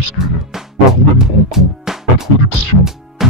Crépuscule, par Juan Branco. Introduction.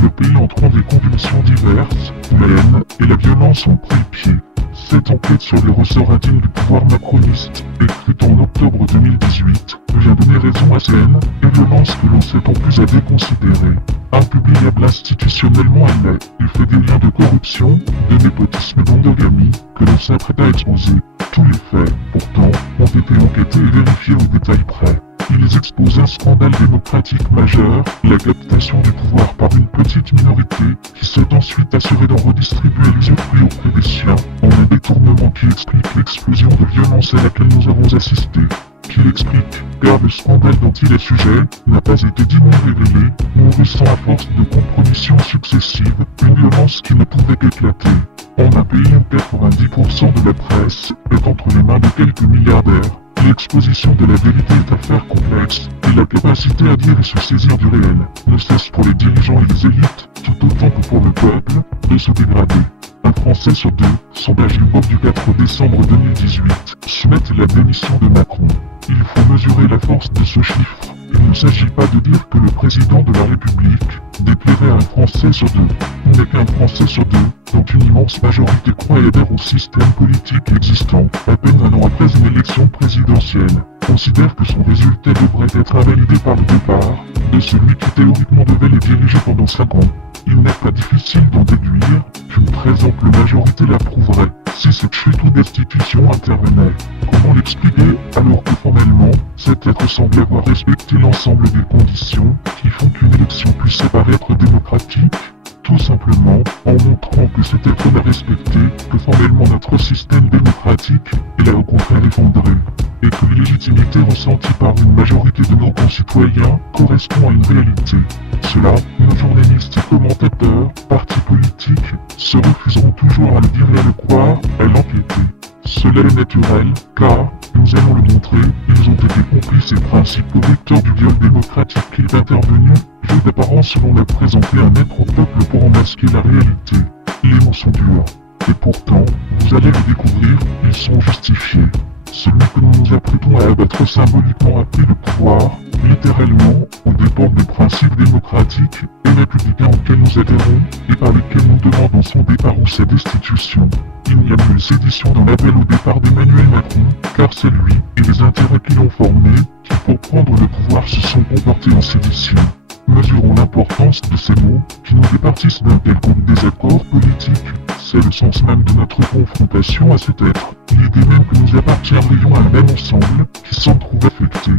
Le pays entrant des convulsions diverses, où la haine et la violence ont pris pied. Cette enquête sur les ressorts indignes du pouvoir macroniste, écrite en octobre 2018, vient donner raison à ces haines et violences que l'on s'étend plus à déconsidérer. Impubliable institutionnellement elle est, il fait des liens de corruption, de népotisme et d'endogamie, que l'on s'apprête à exposer. Tous les faits, pourtant, ont été enquêtés et vérifiés au détail près. Ils exposent un scandale démocratique majeur, la captation du pouvoir par une petite minorité, qui s'est ensuite assurée d'en redistribuer l'usufruit auprès des siens, en un détournement qui explique l'explosion de violence à laquelle nous avons assisté. Qui l'explique, car le scandale dont il est sujet n'a pas été dignement révélé, nourrissant à force de compromissions successives une violence qui ne pouvait qu'éclater. En un pays où 90% de la presse est entre les mains de quelques milliardaires, l'exposition de la vérité est affaire complexe, et la capacité à dire et se saisir du réel ne cesse pour les dirigeants et les élites, tout autant que pour le peuple, de se dégrader. Un Français sur deux, sondage YouGov du 4 décembre 2018, souhaite la démission de Macron. Il faut mesurer la force de ce chiffre. Il ne s'agit pas de dire que le président de la République déplairait à un Français sur deux. Il n'est qu'un Français sur deux, dont une immense majorité croit et adhère au système politique existant, à peine un an après une élection présidentielle, considère que son résultat devrait être invalidé par le départ de celui qui théoriquement devait les diriger pendant 5 ans. Il n'est pas difficile d'en déduire qu'une très ample majorité l'approuverait si cette chute ou destitution intervenait. Comment l'expliquer alors que formellement, cet être semble avoir respecté l'ensemble des conditions qui font qu'une élection puisse apparaître démocratique? Tout simplement en montrant que cet être n'a respecté que formellement notre système démocratique et l'a au contraire effondré, et que l'illégitimité ressentie par une majorité de nos concitoyens correspond à une réalité. Cela, nos journalistes et commentateurs, partis politiques, se refuseront toujours à le dire et à le croire, à l'enquêter. Cela est naturel, car, nous allons le montrer, ils ont été complices et principaux vecteurs du viol démocratique qui est intervenu, jeu d'apparence où l'on a présenté un être au peuple pour en masquer la réalité. Les mots sont durs, et pourtant, vous allez le découvrir, ils sont justifiés. Celui que nous nous apprêtons à abattre symboliquement a pris le pouvoir, littéralement, aux dépens des principes démocratiques et républicains auxquels nous adhérons et par lesquels nous demandons son départ ou sa destitution. Il n'y a nulle sédition dans l'appel au départ d'Emmanuel Macron, car c'est lui et les intérêts qui l'ont formé qui, pour prendre le pouvoir, se sont comportés en sédition. Mesurons l'importance de ces mots qui nous départissent d'un quelconque désaccord politique. C'est le sens même de notre confrontation à cet être, l'idée même que nous appartiendrions à un même ensemble qui s'en trouve affecté.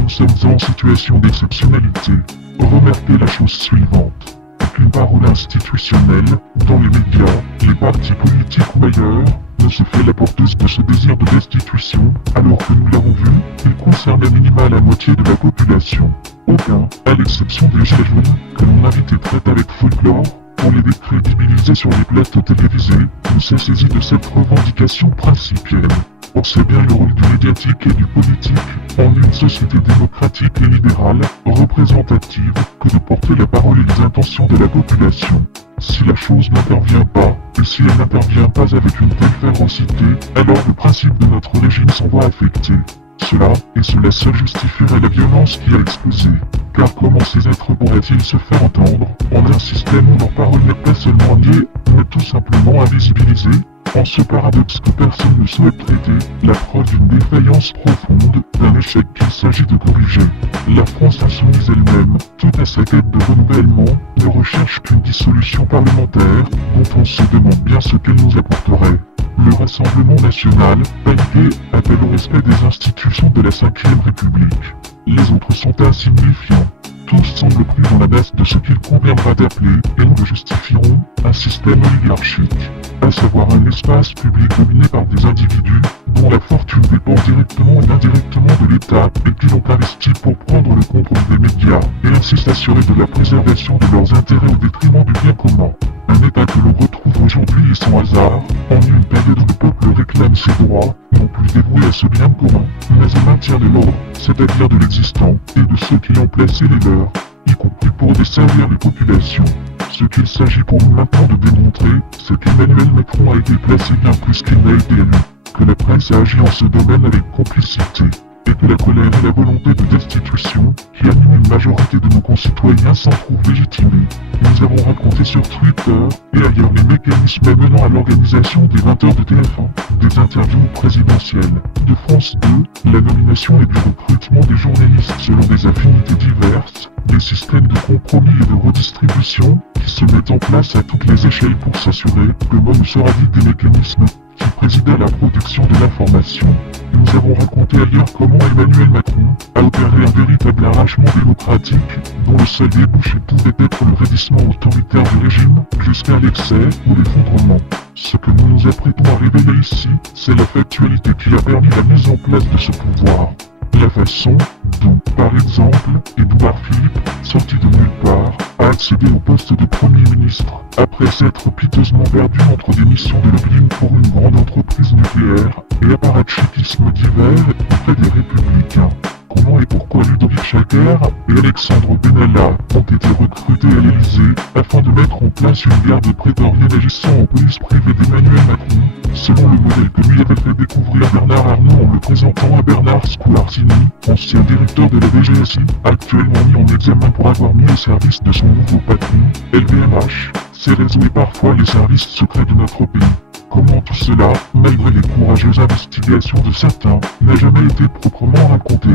Nous sommes en situation d'exceptionnalité. Remarquez la chose suivante. Aucune parole institutionnelle, dans les médias, les partis politiques ou ailleurs, ne se fait la porteuse de ce désir de destitution, alors que nous l'avons vu, il concerne à minima la moitié de la population. Aucun, à l'exception des Gilets jaunes, que l'on invitait traite avec folklore, pour les décrédibiliser sur les plateaux télévisés, ne s'est saisi de cette revendication principielle. Or c'est bien le rôle du médiatique et du politique, en une société démocratique et libérale, représentative, que de porter la parole et les intentions de la population. Si la chose n'intervient pas, et si elle n'intervient pas avec une telle férocité, alors le principe de notre régime s'en voit affecté. Cela, et cela seul justifierait la violence qui a explosé. Car comment ces êtres pourraient-ils se faire entendre, en un système où leur parole n'est pas seulement niée, mais tout simplement invisibilisée? En ce paradoxe que personne ne souhaite traiter, la preuve d'une défaillance profonde, d'un échec qu'il s'agit de corriger. La France insoumise elle-même, toute à sa quête de renouvellement, ne recherche qu'une dissolution parlementaire, dont on se demande bien ce qu'elle nous apporterait. Le Rassemblement national, paniqué, appelle au respect des institutions de la Ve République. Les autres sont insignifiants. Tous semblent pris dans la masse de ce qu'il conviendra d'appeler, et nous le justifierons, un système oligarchique, à savoir un espace public dominé par des individus, dont la fortune dépend directement et indirectement de l'État, et qui l'ont investi pour prendre le contrôle des médias, et ainsi s'assurer de la préservation de leurs intérêts au détriment du bien commun. Un État que l'on retrouve aujourd'hui et sans hasard, en une période où le peuple réclame ses droits, non plus dévoué à ce bien commun, mais au maintien de l'ordre, c'est-à-dire de l'existant, et de ceux qui ont placé les leurs, y compris pour desservir les populations. Ce qu'il s'agit pour nous maintenant de démontrer, c'est qu'Emmanuel Macron a été placé bien plus qu'il n'a été élu, que la presse a agi en ce domaine avec complicité, et que la colère et la volonté de destitution, qui anime une majorité citoyens s'en trouvent légitimés. Nous avons raconté sur Twitter et ailleurs les mécanismes menant à l'organisation des 20 heures de TF1, des interviews présidentielles, de France 2, la nomination et du recrutement des journalistes selon des affinités diverses, des systèmes de compromis et de redistribution qui se mettent en place à toutes les échelles pour s'assurer que le monde sera vide des mécanismes qui présidaient à la protection de l'information. Nous avons raconté ailleurs comment Emmanuel Macron a opéré un véritable arrachement démocratique dont le seul débouché pouvait être le raidissement autoritaire du régime jusqu'à l'excès ou l'effondrement. Ce que nous nous apprêtons à révéler ici, c'est la factualité qui a permis la mise en place de ce pouvoir. La façon dont, par exemple, Édouard Philippe, sorti de nulle part, a accédé au poste de Premier ministre, après s'être piteusement perdu entre des missions de lobbying pour une grande entreprise nucléaire et apparatchitisme divers auprès des Républicains. Comment et pourquoi Ludovic Chaker et Alexandre Benalla ont été recrutés à l'Élysée afin de mettre en place une garde prétorienne agissant en police privée d'Emmanuel Macron, selon le modèle que lui avait fait découvrir Bernard Arnault en le présentant à Bernard Squarcini, ancien directeur de la DGSI, actuellement mis en examen pour avoir mis au service de son nouveau patron, LVMH, ses réseaux et parfois les services secrets de notre pays. Comment tout cela, malgré les courageuses investigations de certains, n'a jamais été proprement raconté.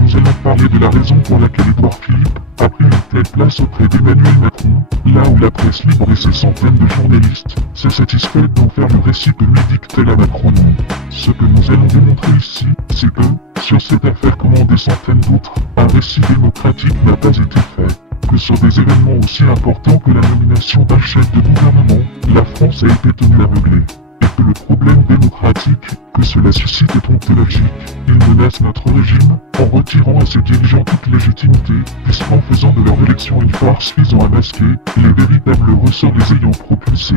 Nous allons parler de la raison pour laquelle Édouard Philippe a pris une telle place auprès d'Emmanuel Macron, là où la presse libre et ses centaines de journalistes s'est satisfaite d'en faire le récit que lui dictait la Macronie. Ce que nous allons démontrer ici, c'est que, sur cette affaire comme en des centaines d'autres, un récit démocratique n'a pas été fait. Que sur des événements aussi importants que la nomination d'un chef de gouvernement, la France a été tenue aveuglée. Et que le problème démocratique que cela suscite est ontologique. Il menace notre régime en retirant à ses dirigeants toute légitimité, puisqu'en faisant de leur élection une farce visant à masquer les véritables ressorts les ayant propulsés.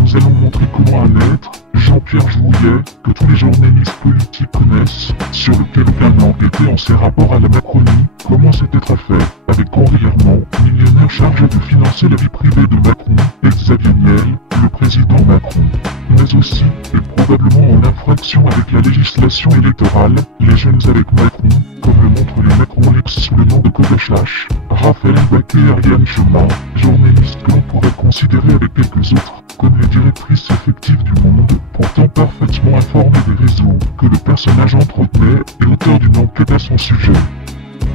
Nous allons montrer comment un être, Jean-Pierre Jouillet, que tous les journalistes politiques connaissent, sur lequel aucun n'a enquêté en ses rapports à la Macronie, comment cet être a fait, avec Henri Herman, millionnaire chargé de financer la vie privée de Macron, et Xavier Niel, le président Macron. Mais aussi, et probablement en infraction avec la législation électorale, les jeunes avec Macron, comme le montrent les Macronleaks sous le nom de Kodachach, Raphaël Baquet et Ariane Chemin, journalistes que l'on pourrait considérer avec quelques autres comme les directrices effectives du Monde, pourtant parfaitement informées des réseaux que le personnage entretenait et auteur d'une enquête à son sujet.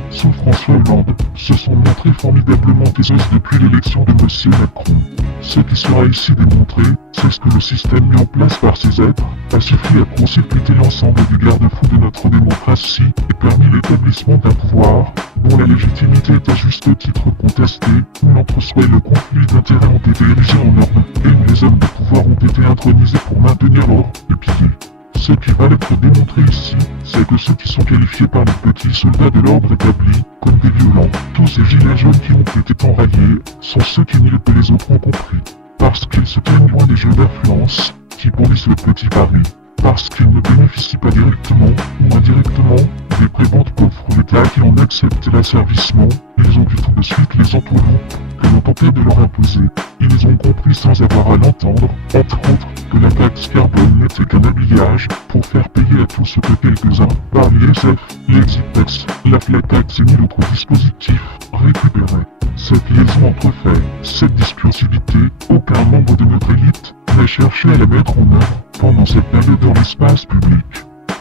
Sous François Hollande, se sont montrés formidablement taiseuses depuis l'élection de M. Macron. Ce qui sera ici démontré, c'est ce que le système mis en place par ces êtres a suffi à court-circuiter l'ensemble des garde-fous de notre démocratie et permis l'établissement d'un pouvoir dont la légitimité est à juste titre contestée, où l'entre-soi et le conflit d'intérêts ont été érigés en normes et où les hommes de pouvoir ont été intronisés pour maintenir l'ordre et piller. Ce qui va être démontré ici, c'est que ceux qui sont qualifiés par les petits soldats de l'ordre établi comme des violents, tous ces gilets jaunes qui ont été enraillés, sont ceux qui nul que les autres ont compris. Parce qu'ils se tiennent loin des jeux d'influence qui pourrissent le petit pari. Parce qu'ils ne bénéficient pas directement ou indirectement des prébendes pauvres l'État qui en acceptent l'asservissement, ils ont vu tout de suite les entourloups que l'on tentait de leur imposer. Ils ont compris sans avoir à l'entendre, entre autres, que la taxe carbone n'était qu'un habillage pour faire payer à tous ce que quelques-uns, par l'ISF, l'exit tax, la flat tax et mille autres dispositifs, récupéraient. Cette liaison entrefaite, cette discursivité, aucun membre de notre élite n'a cherché à la mettre en œuvre pendant cette période dans l'espace public.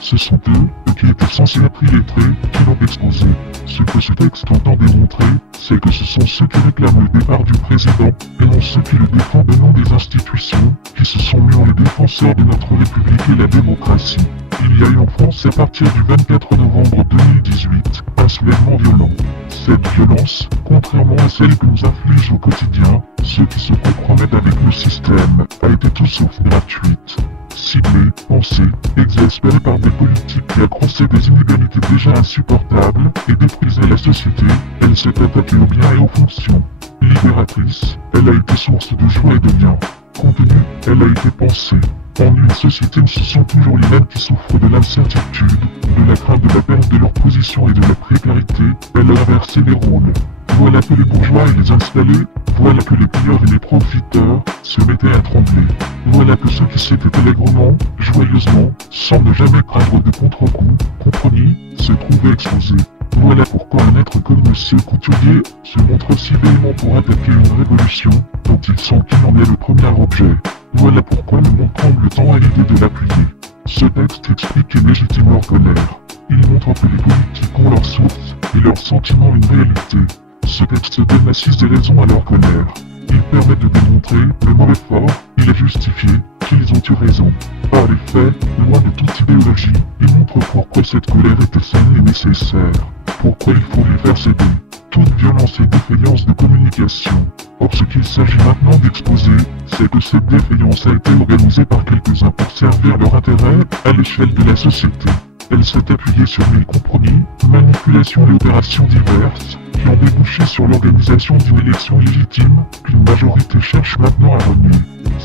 Ce sont eux qui étaient censés être illettrés qui l'ont exposé. Ce que ce texte entend démontrer, c'est que ce sont ceux qui réclament le départ du président et non ceux qui le défendent au nom des institutions qui se sont mis en les défenseurs de notre République et la démocratie. Il y a eu en France à partir du 24 novembre 2018 un soulèvement violent. Cette violence, contrairement à celle que nous infligent au quotidien, ceux qui se compromettent avec le système, a été tout sauf gratuite. Ciblée, pensée, exaspérée par des politiques qui accroissaient des inégalités déjà insupportables et détruisaient la société, elle s'est attaquée aux biens et aux fonctions. Libératrice, elle a été source de joie et de lien. Contenue, elle a été pensée. En une société où ce sont toujours les mêmes qui souffrent de l'incertitude, de la crainte de la perte de leur position et de la précarité, elle a inversé les rôles. Voilà que les bourgeois et les installés, voilà que les pilleurs et les profiteurs se mettaient à trembler. Voilà que ceux qui s'étaient allègrement, joyeusement, sans ne jamais craindre de contre-coups, compromis, se trouvaient exposés. Voilà pourquoi un être comme Monsieur Couturier se montre si véhément pour attaquer une révolution dont il sent qu'il en est le premier objet. Voilà pourquoi le monde prend le temps à l'idée de l'appuyer. Ce texte explique et légitime leur colère. Il montre que les politiques ont leurs sources et leurs sentiments une réalité. Ce texte donne assise des raisons à leur colère. Il permet de démontrer, le mauvais fort, il est justifié, qu'ils ont eu raison. Par les faits, loin de toute idéologie, il montre pourquoi cette colère était saine et nécessaire. Pourquoi il faut lui faire céder toute violence et défaillance de communication. Or ce qu'il s'agit maintenant d'exposer, c'est que cette défaillance a été organisée par quelques-uns pour servir leur intérêt à l'échelle de la société. Elle s'est appuyée sur les compromis, manipulations et opérations diverses, qui ont débouché sur l'organisation d'une élection légitime qu'une majorité cherche maintenant à renier.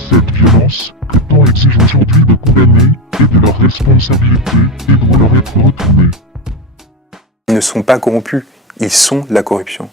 Cette violence, que tant exige aujourd'hui de condamner et de leur responsabilité, et doit leur être retournée. Ils ne sont pas corrompus, ils sont la corruption.